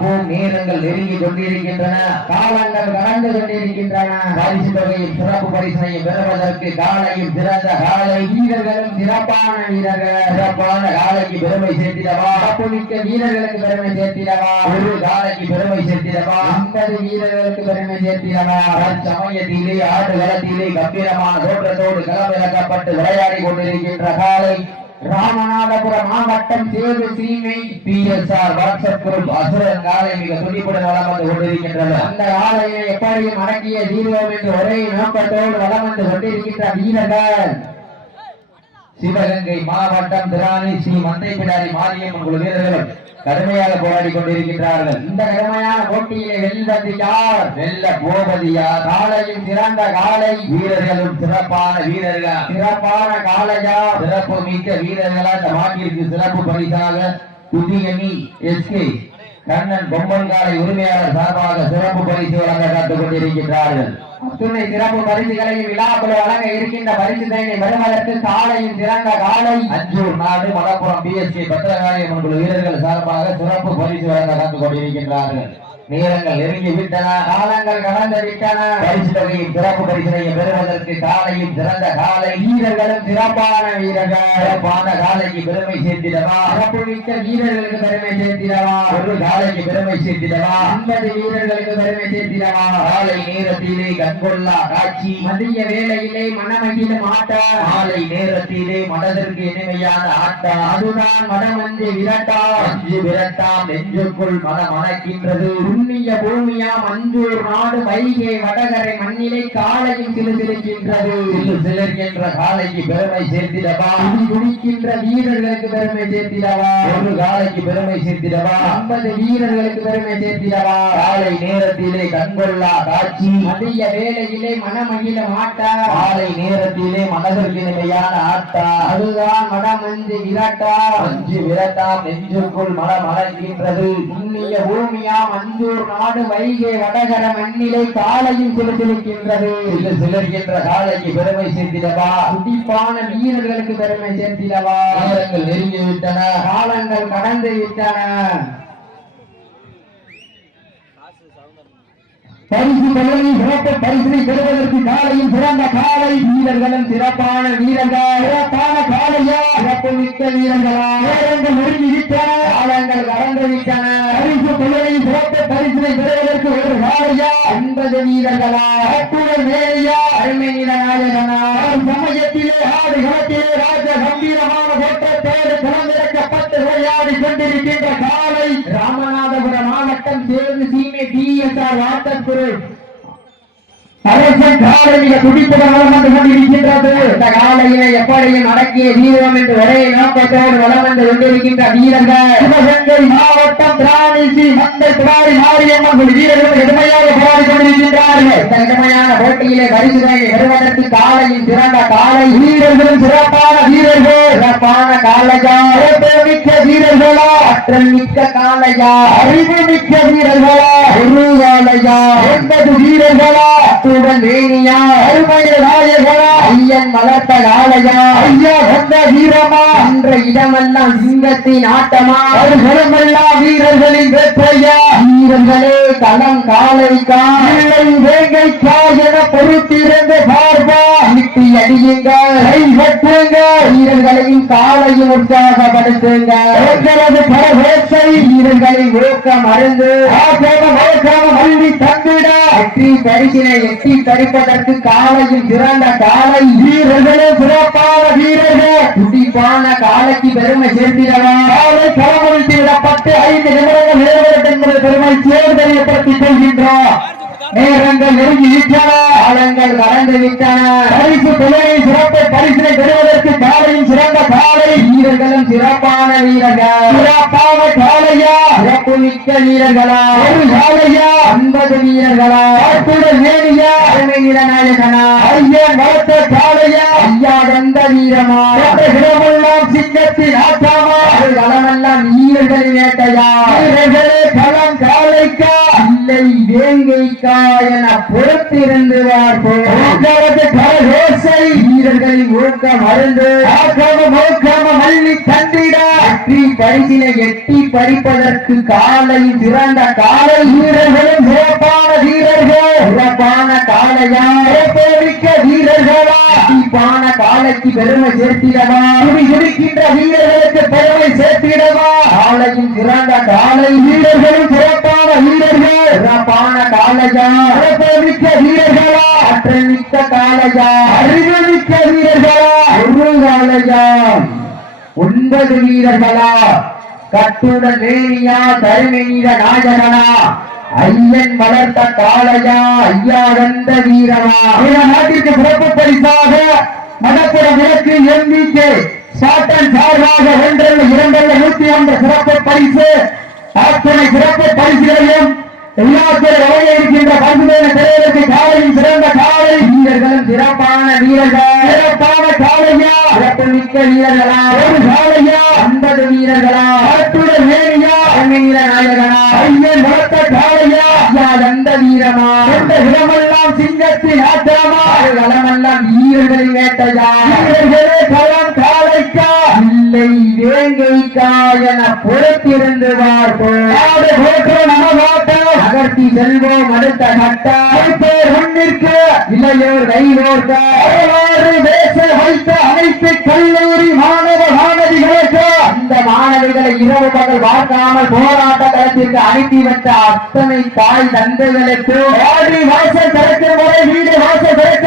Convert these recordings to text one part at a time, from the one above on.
நேரங்கள் நெருங்கி கொண்டிருக்கின்றன. காலங்கள் கடந்து கொண்டிருக்கின்றன. பரிசு தொகையும் சிறப்பு பரிசனையும் பெறுவதற்கு காலையும் சிறந்த காலை வீரர்களும் சிறப்பான வீரர்கள். சிறப்பான காலைக்கு பெருமை சேர்த்திடவா? புனிக்க வீரர்களுக்கு பெருமை சேர்த்திடவா? ஒரு காலைக்கு பெருமை சேர்த்திடவா? ஐம்பது வீரர்களுக்கு பெருமை சேர்த்திடவா? சமயத்திலே ஆட்டு களத்திலே கம்பீரமான தோற்றத்தோடு களமிறக்கப்பட்டு விளையாடி கொண்டிருக்கின்ற காலை ராமநாதபுரம் மாவட்டம் தேர்வு சீமை P S R WhatsApp group அசுரன் காலை மிக துடிப்புடன் வளம் வந்து கொண்டிருக்கின்றது. அந்த ஆலையை எப்படியும் அடக்கிய தீர்வோம் என்று ஒரே நோக்கத்தோடு வளம் வந்து கொண்டிருக்கின்ற வீரர்கள். சிவகங்கை மாவட்டம் திராணி ஸ்ரீ மந்தை பிடாரி மாரியம்மன் குழு வீரர்களும் கடுமையாக போராடி கொண்டிருக்கின்றார்கள். இந்த கடுமையான போட்டியிலே வெல்வது யார் வெல்ல போவதியா காலையும் சிறந்த காலை வீரர்களும் சிறப்பான வீரர்கள்? சிறப்பான காலையா? சிறப்பு மிக்க வீரர்களா? இந்த மாட்டிற்கு சிறப்பு பரிசாக புதியணி எஸ்கே கண்ணன் பொம்மன்காலை உரிமையாளர் சார்பாக சிறப்பு பரிசு வழங்க காத்துக் கொண்டிருக்கின்றார்கள். அத்துணை சிறப்பு பரிசுகளையும் விழாக்குழு வழங்க இருக்கின்ற பரிசு பரிசுகளை வருவதற்கு காலையும் சிறந்த காலை. அஞ்சூர் நாடு மலப்புறம் பிஎஸ்கே பத்திரகாளி வீரர்கள் சார்பாக சிறப்பு பரிசு வழங்க காத்துக் கொண்டிருக்கின்றார்கள். நேரங்கள் நெருங்கி விட்டன காலங்கள் கடந்து விட்டன பரிசு தொகையும் சிறப்பு பரிசினையும் பெறுவதற்கு காலையும் சிறந்த காலை. வீரர்களும் சிறப்பான வீரர்கள். சிறப்பான காலைக்கு பெருமை சேர்த்திடவா? சிறப்பு மிக்க வீரர்களுக்கு பெருமை சேர்த்திடவா? ஒரு காலைக்கு பெருமை சேர்த்திடவா? ஐம்பது வீரர்களுக்கு பெருமை சேர்த்திடவா? காலை நேரத்திலே கண்கொள்ளா காட்சி. மதிய வேலையிலே மனமகிழும் ஆட்டா காலை நேரத்திலே மனதிற்கு இனிமையான ஆட்டா. அதுதான் மனமந்து விரட்டா அஞ்சு விரட்டாம் நெஞ்சுக்குள் மனம் அணைக்கின்றது புண்ணிய பூமியா மஞ்சூர் நாடு வைகை வடகரை மண்ணிலை காலையும் சிலுசிலுக்கின்றது சிலு சிலிர்க்கின்ற காலைக்கு பெருமை சேர்த்திடவா? துடி துடிக்கின்ற வீரர்களுக்கு பெருமை சேர்த்திடவா? ஒரு காலைக்கு பெருமை சேர்த்திடவா? ஐம்பது வீரர்களுக்கு பெருமை சேர்த்திடவா? காலை நேரத்திலே கண்கொள்ளா காட்சி. மதிய வேளையிலே மனமகிழ மாட்டா. மாலை நேரத்திலே மனதிற்கு இனிமையான ஆட்டம் அதுதான் மனமந்து விரட்டா. அஞ்சு விரட்டாம் நெஞ்சுக்குள் மனம் மணக்கின்றது புண்ணிய பூமியா மஞ்சூர் நாடு வைகை வடகர மண்ணிலை காலையும் சிலுசிலுக்கின்றது சிலு சிலிர்க்கின்ற காலைக்கு பெருமை சேர்த்திடவா? துடிப்பான வீரர்களுக்கு பெருமை சேர்த்திடவா? நேரங்கள் நெருங்கி விட்டன. காலங்கள் கடந்து விட்டன. பரிசு பலனை சிறப்பு பரிசினை பெறுவதற்கு காலையும் சிறந்த காலை வீரர்களும் சிறப்பான வீரர்கள். சிறப்பான காலையா? சிறப்பு மிக்க வீரர்களா? நேரங்கள் நெருங்கி காலங்கள் கடந்து விட்டன. பரிசு பலனை சிறப்பு பரிசினை பெறுவதற்கு ஒரு காலையா? எண்பது வீரர்களா? அற்புதம் வேலையா? அருமை நாயகனா? சமயத்திலே ஆறு களத்திலே ராஜ கம்பீரமான தோற்றத்தோடு களமிறக்கப்பட்டு விளையாடி கொண்டிருக்கின்ற காலை ராமநாதபுரம் டிஎஸ்ஆர் வாட்டக்குரு அரசன் காலை துடிப்புடன் வந்து கொண்டிருக்கின்றது இந்த காலையிலே எப்படியும் அடக்கிய வீரம் என்று ஒரே நோக்கத்தோடு வளம் வந்து கொண்டிருக்கின்ற வீரர்கள். சிவகங்கை மாவட்டம் பிராணிசி மந்தை பிராணி மாரியம்மன் வீரர்கள் கடுமையாக போராடி கொண்டிருக்கின்றார்கள். இந்த கடுமையான போட்டியிலே பரிசுகளை பெறுவதற்கு சிறந்த காலை வீரர்களும் சிறப்பான வீரர்கள். சிறப்பான காலையா? மிக்க வீரர்களா? மிக்க காலையா? அறிவு மிக்க வீரர்களா? ஒரு வீரர்களா? அத்துடன் வேணியா அருமைய நாயகனா ஐயன் வளர்த்த நாளையா ஐயா வந்த வீரமா என்ற இடமெல்லாம் சிங்கத்தின் ஆட்டமா அவர்களுமெல்லாம் வீரர்களின் வெற்றையா வீரர்களே களம் காலைக்கா இல்லை வேங்கைக்கா என பொறுத்திருந்து பார்வா அனுப்பி அடியுங்கள் கை வீரர்களையும் காலையும் உற்சாகப்படுத்துங்க. உங்களது பரவேசை வீரர்களை ஊக்கம் அருந்து ஆசோகம் ஓக்காம மல்வி தந்திட வெற்றி பரிசினை எட்டி தரிப்பதற்கு காலையில் சிறந்த காலை வீரர்களே சிறப்பான வீரர்கள். துடிப்பான காலைக்கு பெருமை சேர்த்திடவா? காலை களமொழித்து விடப்பட்டு ஐந்து நிமிடங்கள் நிறைவேறும் என்பதை பெருமை சேர்ந்தறியப்படுத்திக் கொள்கின்றோம். நேரங்கள் நெருங்கி விட்டன காலங்கள் கடந்து விட்டன. பரிசு தொழிலை சிறப்பு பரிசினை பெறுவதற்கு காலையும் சிறந்த காலை. வீரர்களும் சிறப்பான வீரர்கள். சிறப்பான காலையா? சிறப்பு மிக்க வீரர்களா? ஒரு காலையா? ஐம்பது வீரர்களா? வேணியா அருமை வீரநாயகனா ஐயன் வளர்த்த காலையா? ஐயா வந்த வீரமா? இடமெல்லாம் பரிசினை எட்டி பறிப்பதற்கு காலை சிறந்த காலை வீரர்களும் சிறப்பான வீரர்கள். சிறப்பான காளையா சிறப்பேமிக்க வீரர்களா. சிறப்பான காலைக்கு பெருமை சேர்த்திடவா. இருக்கின்ற வீரர்களுக்கு பெருமை சேர்த்திடவா. காலையும் சிறந்த காலை வீரர்களும் சிறப்பான வீரர்கள் சிறப்பான காளையா சிறப்பேமிக்க வீரர்களா ஆற்றல் மிக்க காளையா அறிவு மிக்க வீரர்களா ஒரு காளையா ஒன்பது வீரர்களா கட்டுட வேணியா கருமெனித நாயகனா? ஐயன் வளர்த்த காளையா? ஐயா வந்த வீரமா இந்த நாட்டிற்கு சிறப்பு பரிசாக மடப்புற விளக்கு எம்பிக்கே சாட்டன் சார்பாக ஒன்றல்ல இரண்டல்ல நூத்தி ஒன்று சிறப்பு பரிசு. அத்தனை சிறப்பு பரிசுகளையும் எல்லாத்துறை வகையில் இருக்கின்ற பரிசுகளை பெறுவதற்கு காலையில் சிறந்த காலை வீரர்களும் சிறப்பான வீரர்கள். மிக்க வீரர்களா? ஒரு காலையா ஐம்பது வீரர்களா? அத்துடன் வேணியா வீர நாயகனா ஐயன் வளர்த்த காலையா ஐயா எந்த வீரமா? எந்த இடமெல்லாம் சிங்கத்தின் ஆத்திரமா களமெல்லாம் வீரர்களின் வேட்டையா? வீரர்களே களம் காலைக்கா இல்லை வேங்கைக்கா என பொறுத்திருந்து நமவாட்டம் நகர்த்தி செல்வோம் அடுத்த முன்னிற்கு. இளையோர் கைவோர்க்க வரலாறு பேச வைத்த அனைத்து கல்லூரி மாணவ மாணவிகளுக்கு. அந்த மாணவிகளை இரவு பகல் பார்க்காமல் போராட்ட களத்திற்கு அனுப்பி வைத்த அத்தனை தாய் தந்தைகளுக்கு. ஆடி வாசல் திறக்கும் வரை வீடு வாசல் திறக்க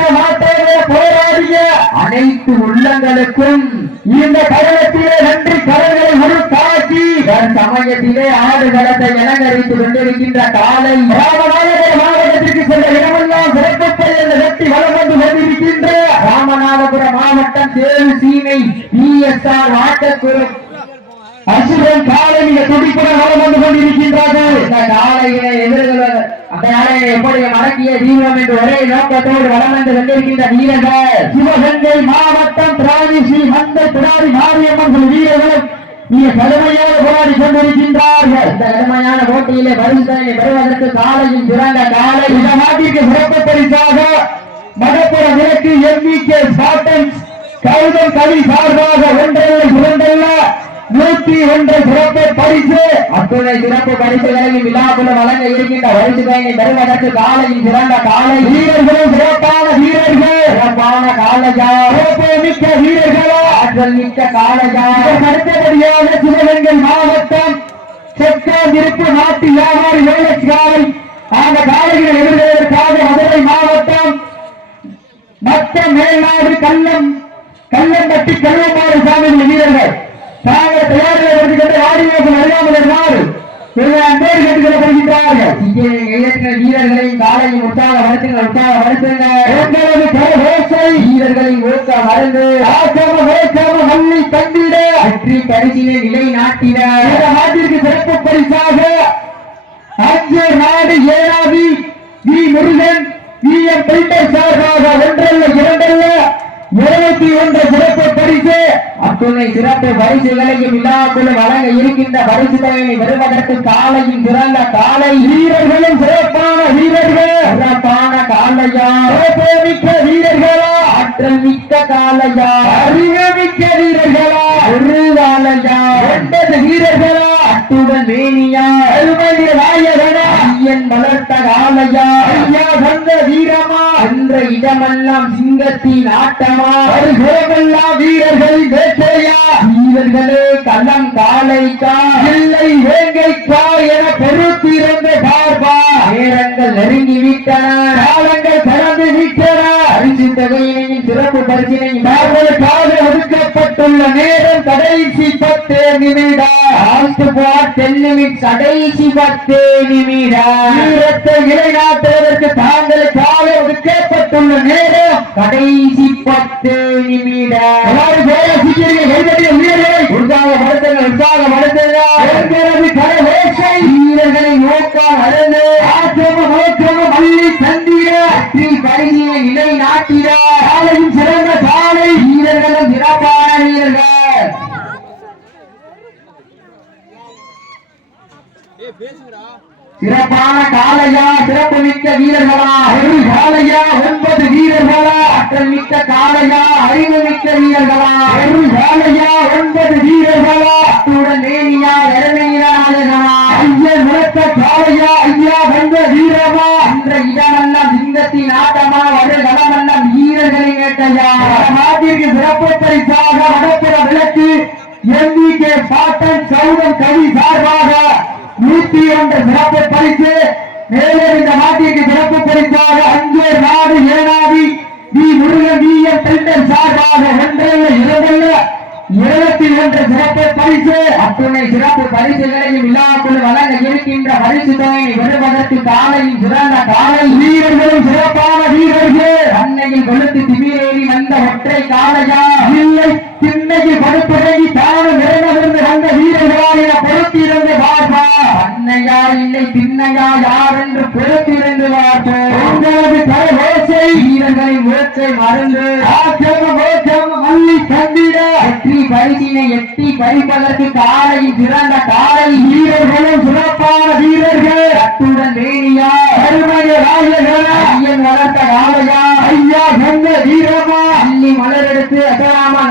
என போராடிய அனைத்து உள்ளங்களுக்கும் இந்த தருணத்திலே நன்றி கடல்களை உருத்தாக்கி தன் சமயத்திலே ஆடுகளத்தை இலங்கரித்து கொண்டிருக்கின்ற காலை மாவட்டத்திற்கு சென்ற இடமெல்லாம் சிறப்பு பெயர் வெட்டி வளம் வந்து கொண்டிருக்கின்ற ராமநாதபுரம் மாவட்டம் தேவி சீமை பிஎஸ்ஆர் வாட்டக்குரு அசுரன் காலை மிக துடிப்புடன் வளம் வந்து கொண்டிருக்கின்றார்கள். இந்த காலையினை எதிர்கொள்வது அந்த எப்படி மடக்கிய தீவிரம் என்று ஒரே நோக்கத்தோடு வளம் வந்து கொண்டிருக்கின்ற வீரர்கள். சிவகங்கை மாவட்டம் மாரியம்மன் வீரர்களும் மிக கடுமையாக போராடி கொண்டிருக்கின்றார்கள். இந்த கடுமையான போட்டியிலே பரிசுத்தனை பெறுவதற்கு காலையும் சிறந்த காலை. இந்த நாட்டிற்கு சிறப்பு பரிசாக மடப்புற விளக்கு எம்பிகே ஸ்பாட்டன்ஸ் கௌதம் கவி சார்பாக ஒன்றல்ல இரண்டல்ல நூற்றி ஒன்று சிறப்பு பரிசு. அத்துணை சிறப்பு பரிசுகளையும் விழாக்குள்ள வழங்க இருக்கின்ற பரிசுகளை பெறுவதற்கு காலையில் சிறந்த காலை. வீரர்களும் சிறப்பான வீரர்கள். சிறப்பான காலையா? சிறப்பு மிக்க ஆற்றல் மிக்க காலையா அடுத்தபடியாக சிவகங்கை மாவட்டம் செக்காந்திருப்பு நாட்டு வியாபாரி வேலட்சி அந்த காலையில் எதிர்கொள்வதற்காக மதுரை மாவட்டம் மத்த மேல்நாடு கள்ளம் கள்ளம்பட்டி கள்ளமாறு சாமி வீரர்கள். தாங்கள் தயாரில் இருந்து கொண்டு வாடிவாசல் அறியாமல் இருந்தார்கள் அன்பேறு கேட்டுக்கொள்ளப்படுகின்றார்கள் இங்கே இயற்கை வீரர்களின் காலையும் உற்சாக வருத்துங்கள் உற்சாக வருத்துங்க உங்களது கரகோசை வீரர்களின் ஊக்க மருந்து ஆக்காம வேக்காம மண்ணை தந்திட. வெற்றி பரிசினை நிலை நாட்டிட இந்த நாட்டிற்கு சிறப்பு பரிசாக அஞ்சு நாடு Enathi V Murugan V M builder சார்பாக ஒன்றல்ல இரண்டல்ல இருபத்தி ஒன்று சிறப்பு பரிசு. அத்துணை சிறப்பு பரிசுகளையும் விழாக்குழு வழங்க இருக்கின்ற பரிசு தொகையை பெறுவதற்கு காலையும் சிறந்த காலை வீரர்களும் சிறப்பான வீரர்கள். சிறப்பான காலையா? மிக்க வீரர்களா? ஆற்றல் மிக்க காலையா? அறிவு மிக்க வீரர்களா? ஒரு காலையா? ஒன்பது வீரர்களா? அத்துடன் மேனியா? அருமைய நாயகனா? ஐயன் வளர்த்த காலையா? ஐயா வந்த வீரமா? என்ற இடமெல்லாம் சிங்கத்தின் ஆட்டமா? வருகிறமெல்லாம் வீரர்கள் வேட்டையா? வீரர்களே களம் காலைக்கா? இல்லை வேங்கைக்கா என பொறுத்திருந்த பார்ப்பா. நேரங்கள் நெருங்கி விட்டன காலங்கள் கடந்து விட்டன. சிறப்பு பார்ப்பதற்காக ஒதுக்கப்பட்டுள்ள நேரம் கடைசி பத்து நிமிடம் டென் நிமிட் கடைசி பத்து நிமிடம் வீரத்தை நிலைநாட்டுவதற்கு தாங்களுக்காக ஒதுக்கப்பட்டுள்ள நேரம் கடைசி பத்து நிமிடம் எல்லாரும் போல சீக்கிரம் கைதடிய சிறப்பான காலையா சிறப்பு மிக்க வீரர்களா ஒரு காலையா ஒன்பது வீரர்களா ஆற்றல் மிக்க காலையா அறிவு மிக்க வீரர்களா ஒரு காலையா ஒன்பது வீரர்களா அத்துடன் நேனியா இறமையினாளர்களா ஐயன் முழக்க காலையா ஐயா வந்த வீரமா என்ற இடமெல்லாம் சிங்கத்தின் ஆட்டமா வரு களமெல்லாம் வீரர்களின் ஏட்டையா. நாட்டிற்கு சிறப்பு பரிசாக வடப்புற விளக்கு எம்பிகே பாட்டன் சௌதம் கவி சார்பாக நூத்தி ஒன்று சிறப்பு பரிசு. மேலும் இந்த நாட்டிற்கு சிறப்பு பரிசாக அஞ்சே நாடு Enathi V Murugan V M tender சார்பாக ஒன்றல்ல இரண்டல்ல இருபத்தி ஒன்று சிறப்பு பரிசு. அத்துணை சிறப்பு பரிசுகளையும் இல்லாமல் வழங்க இருக்கின்ற பரிசு தொகையை பெறுவதற்கு காலையில் சிறந்த காலை. வீரர்களும் சிறப்பான வீரர்கள். அன்னையில் கொளுத்து திமிரேறி வந்த ஒற்றை காலையா இல்லை திண்ணையில் படு திண்ணையா யார் என்று பொறுத்திருந்து பார்ப்போம் வீரர்களின் மூச்சை மருந்து மல்லி தந்திட. வெற்றி பரிசினை எட்டி பறிப்பதற்கு காலையில் சிறந்த காலை வீரர்களும் சிறப்பான வீரர்கள். அத்துடன் வேணியா அருமைய ராஜகனா ஐயன் வளர்த்த காளையா ஐயா சொந்த வீரமா அள்ளி மலர் எடுத்து அசராமா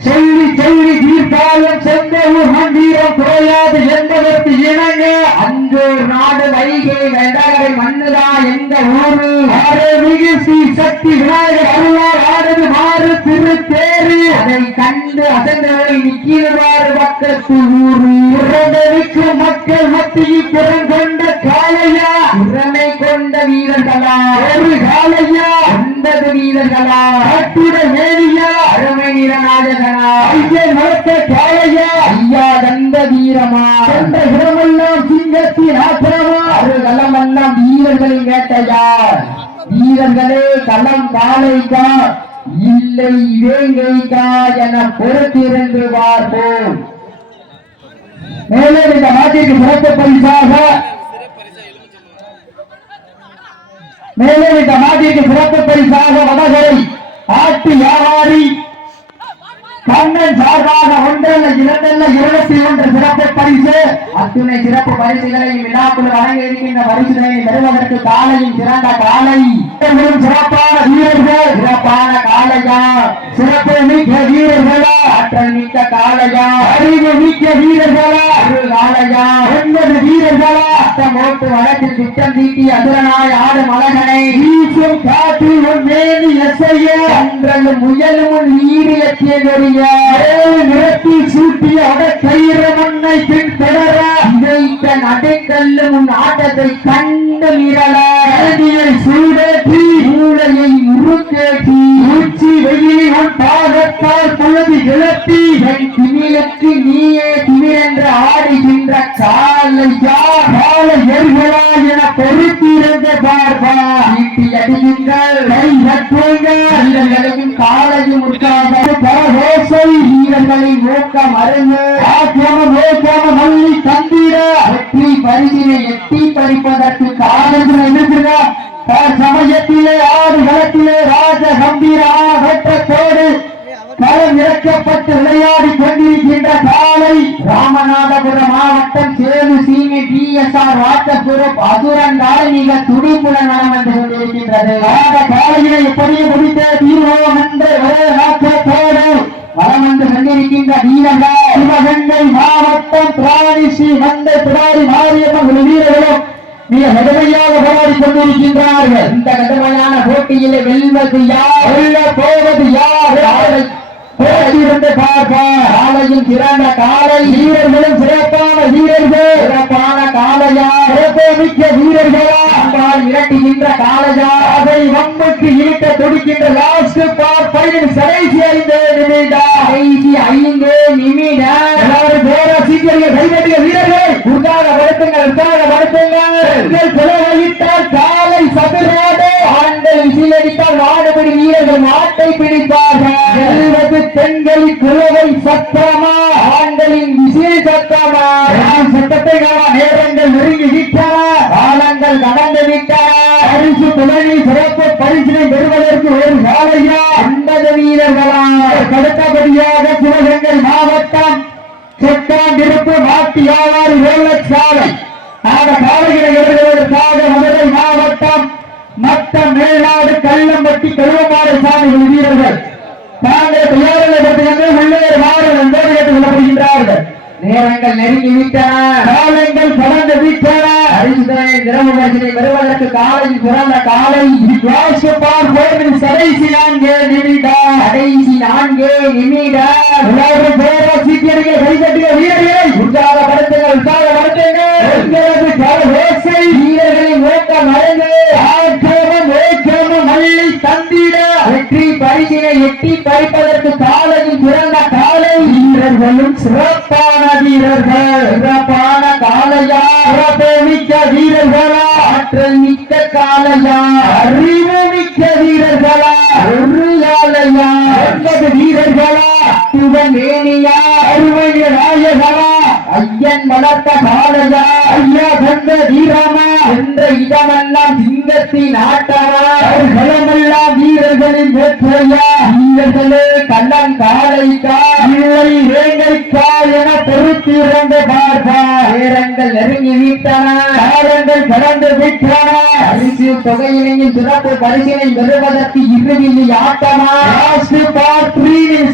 செய்தி செய்தி சொல்லி சொல்லி மந்திரம் குறையாது என்பதற்கு இணங்க அன்றோர் நாடு வைகை வெண்டகரை மண்ணுதா எந்த ஊரு. ஆரே மிகு சக்தி விநாயகர் அருவார் ஆனது மாறு திரு தேரு அதை கண்டு அசந்தவரை நிற்கிறவாறு பக்கத்து ஊரு. உறந்தவிக்கும் மக்கள் மத்தியில் திறன் கொண்ட காளையா? திறமை கொண்ட வீரர்களா? ஒரு காளையா? ஒன்பது வீரர்களா? கட்டுட மேலியா அருமை நிறநாயகர் நிறநாயகனா காளையா ஐயா தந்த வீரமா என்ற இடமெல்லாம் சிங்கத்தின் ஆத்திரமா? களமெல்லாம் வீரர்களின் வேட்டையார். வீரர்களே களம் காளைக்கா இல்லை வேங்கைக்கா என பொறுத்திருந்து பார்ப்போம் மேலே இந்த நாட்டிற்கு சிறப்பு பரிசாக மேலே இந்த நாட்டிற்கு சிறப்பு பரிசாக வடகரை ஆட்டு வியாபாரி கண்ணன் சார்பாக ஒன்றல்ல இரண்டல்ல இருபத்தி ஒன்று சிறப்பு பரிசு. அத்துணை சிறப்பு பரிசுகளையும் விழாக்குள் வழங்க இருக்கின்ற பரிசுகளை பெறுவதற்கு காலையும் சிறந்த காலை. சிறப்பான வீரர்கள். சிறப்பான காலையா சிறப்பு மிக்க வீரர்களா? ஆற்றல் மிக்க காலையா அறிவு மிக்க வீரர்களா? ஒரு காலையா ஒன்பது வீரர்களா? அட்டம் ஓட்டு வழக்கில் திட்டம் தீட்டி அதிரனாய் ஆடு மலகனை. வீசும் காற்றில் உன் மேனி எசைய. அன்றலும் முயலும் உன் ஈரியத்திய நெறிய ஏழு நிறத்தில் மண்ணை பின் தொடர இதைத்த நடைக்கல்லும் உன் ஆட்டத்தை கண்டு மிரள கருதியை சூடேற்றி மூளையை முறுக்கேற்றி உச்சி கிளப்பி நோக்காம மல்லி தந்திர வெற்றி பரிசினை எட்டி பறிப்பதற்கு காலங்கள் இருக்கிறார் சமயத்திலே ஆறு களத்திலே ராஜ கம்பீர வெற்றத்தோடு களம் இறக்கப்பட்டு விளையாடி கொண்டிருக்கின்ற காலை ராமநாதபுரம் மாவட்டம் சேது சீமை டி எஸ் ஆர் வாட்டபுரம் அசுரன் காலை மிக துடிப்புடன் நலம் வந்து கொண்டிருக்கின்றது. ஆக காலையினை எப்படியும் முடித்த தீர்வோம் என்ற ஒரே நோக்கத்தோடு வலம் வந்து கொண்டிருக்கின்ற வீரர்கள் சிவகங்கை மாவட்டம் பிராணி ஸ்ரீ மந்தை பிடாரி மாரியம்மன் வீரர்களும் மிக கடுமையாக போராடி கொண்டிருக்கின்றார்கள். இந்த கடுமையான போட்டியிலே வெல்வது யார்? வெல்ல போவது யார்? யாரை போட்டியிருந்து பார்ப்போம் காலையும் சிறந்த காலை. வீரர்களும் சிறப்பான வீரர்கள். சிறப்பான காலையா? சிறப்பு மிக்க காலையா அதை வம்புக்கு இழுக்க துடிக்கின்ற லாஸ்ட் பார் பையன் கடைசி ஐந்து நிமிடம். கடைசி ஐந்து நிமிடம். எல்லாரும் போரா சீக்கிரம் கைதட்டிய வீரர்கள் உற்சாகப்படுத்துங்கள் உற்சாகப்படுத்துங்கள் செலவழித்தால் காலை சதுராடு ஆண்கள் விசிலடித்தால் நாடுபடி வீரர்கள் நாட்டை பிடிப்பார்கள். செல்வது பெண்களின் குலவை சத்தமா? ஆண்களின் விசில் சத்தமா? சத்தத்தை காண நேரங்கள் நெருங்கி விட்டன துணை சிறப்பு பரிசினை பெறுவதற்கு ஒரு சாலையா? ஒன்பது வீரர்களா அடுத்தபடியாக சிவகங்கை மாவட்டம் செட்டாண்டிருப்பு மாட்டு வியாபாரி வேலை சாலை அந்த காலைகளை எழுதுவதற்காக மதுரை மாவட்டம் மத்த மேல்நாடு கள்ளம்பட்டி கருவமாறு சாமி வீரர்கள். தாங்கள் தயாரில் உள்ளே மாறு என்போடு கேட்டுக் கொள்ளப்படுகின்றார்கள். நேரங்கள் நெருங்கி விட்டன. காலங்கள் கடந்து விட்டன. அரிசுதனை திரவ பரிசனை பெறுவதற்கு காலையில் பிறந்த காலை. கோவில் கடைசி நான்கே நிமிடம் கடைசி நான்கே நிமிடம் எல்லாரும் பேரா சீக்கிரங்க கைதட்டிய வீரர்களை. உற்சாகப்படுத்துங்கள் உற்சாகப்படுத்துங்கள் வீரர்களின் ஓட்ட மறந்து. ஆற்றமும் ஏற்றமும் மல்லி தந்திட. வெற்றி பரிசினை எட்டி பறிப்பதற்கு காலையில் பிறந்த காலை. வீரர்களும் சிறப்பான வீரர்கள் சிறப்பான காலையா சிறப்பு மிக்க வீரர்களா ஆற்றல் மிக்க காலையா அறிவு மிக்க வீரர்களா ஒரு காலையா ஒன்பது வீரர்களா சிவநேனியா அருமைய நாயகனா ஐயன் வளர்த்த காலையா ஐயா தந்த வீரமா என்ற இடமெல்லாம் சிங்கத்தின் ஆட்டமா களமெல்லாம் வீரர்களின் வெற்றையா வீரர்களே கள்ளன் காலைக்கா இல்லை வேங்கைக்கா என பொறுத்திருந்து பார்ப்பா. நேரங்கள் நெருங்கி விட்டன. காலங்கள் கடந்து விட்டன. பரிசு தொகையினையும் சிறப்பு பரிசினை பெறுவதற்கு இறுதி ஆட்டமா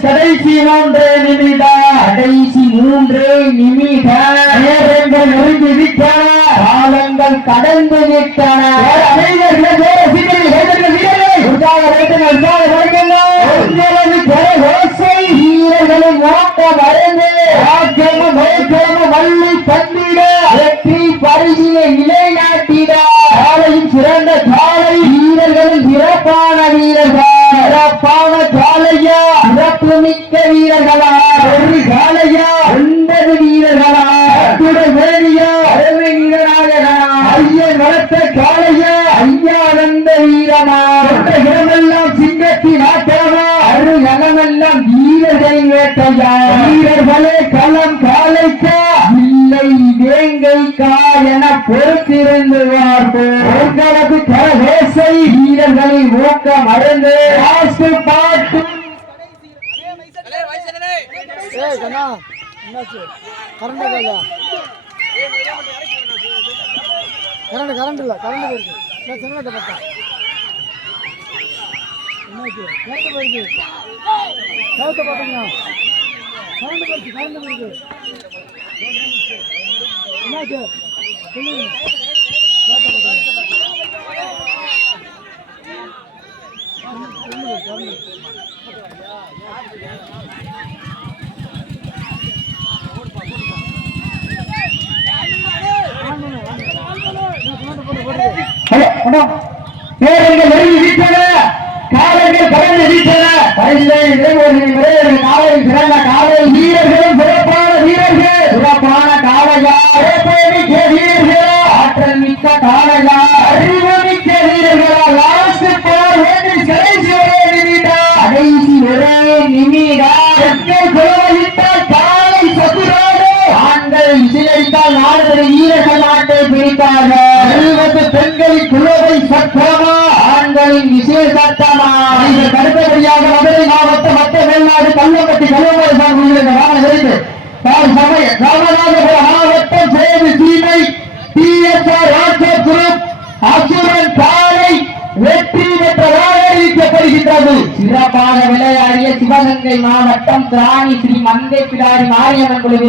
கடைசி மூன்றே நிமிடம். கடைசி மூன்றே நிமிடம். நேரங்கள் நெருங்கி விட்டன. காலங்கள் கடந்து விட்டன வீரர்களின் ஓட்ட மருந்து வள்ளி தந்திட வெற்றி பரிசினை நிலைநாட்டிட. காலையும் சிறந்த காலை. வீரர்களின் சிறப்பான வீரர்கள். சிறப்பான காலையா. சிறப்பு மிக்க வீரர்களா. வீரர்களே களம் காலைக்கா. இல்லை வேங்கைக்கா என பொறுத்திருந்து பார்ப்போம் உங்களுக்கு கரகோசை வீரர்களின் ஊக்கம் அருந்து ஆசு பாட்டு கரண்ட் கரண்ட் இல்லை கரண்ட் போயிருக்கு. நான் செங்கோட்டை பார்த்தேன் என்னாச்சு நேரத்தை போயிருக்கு. நேரத்தை பார்த்தீங்களா கரண்ட் போயிடுச்சு கரண்ட் என்னாச்சு சொல்லுங்க. நாட்டை செல்வது பெண்களின் குழுவை சத்தமா ஆண்களின் விசேஷ சத்தமா இதற்கு அடுத்தபடியாக மதுரை மாவட்ட மத்த மேல்நாடு கள்ளப்பட்டி கல்லூரி சார்பில் இந்த வாகனம் விரைந்து பால் சமய ராமநாதபுரம் மாவட்டம் சேது சீமை டிஎஸ்ஆர் வாட்ஸ்அப் குரூப் அசுரன் காலை வெற்றி பெற்றதாக அறிவிக்கப்படுகின்றது சிறப்பாக விளையாடிய சிவகங்கை மாவட்டம் திராணி ஸ்ரீ மந்தை பிடாரி மாரியம்மன் குழுவில்